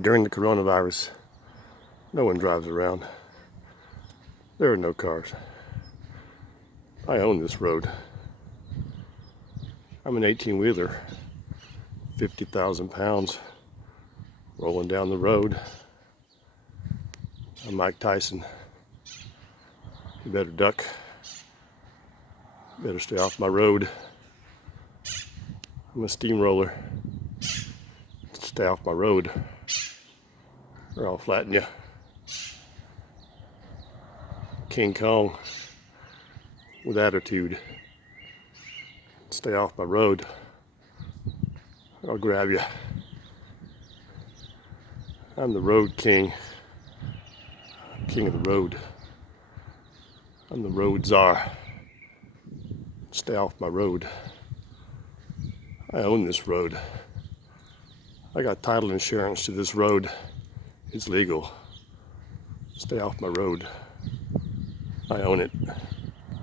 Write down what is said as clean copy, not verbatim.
During the coronavirus, no one drives around. There are no cars. I own this road. I'm an 18-wheeler, 50,000 pounds, rolling down the road. I'm Mike Tyson. You better duck. Better stay off my road. I'm a steamroller. Stay off my road, or I'll flatten you. King Kong with attitude. Stay off my road, or I'll grab you. I'm the road king. King of the road. I'm the road czar. Stay off my road. I own this road. I got title insurance to this road. It's legal. Stay off my road. I own it.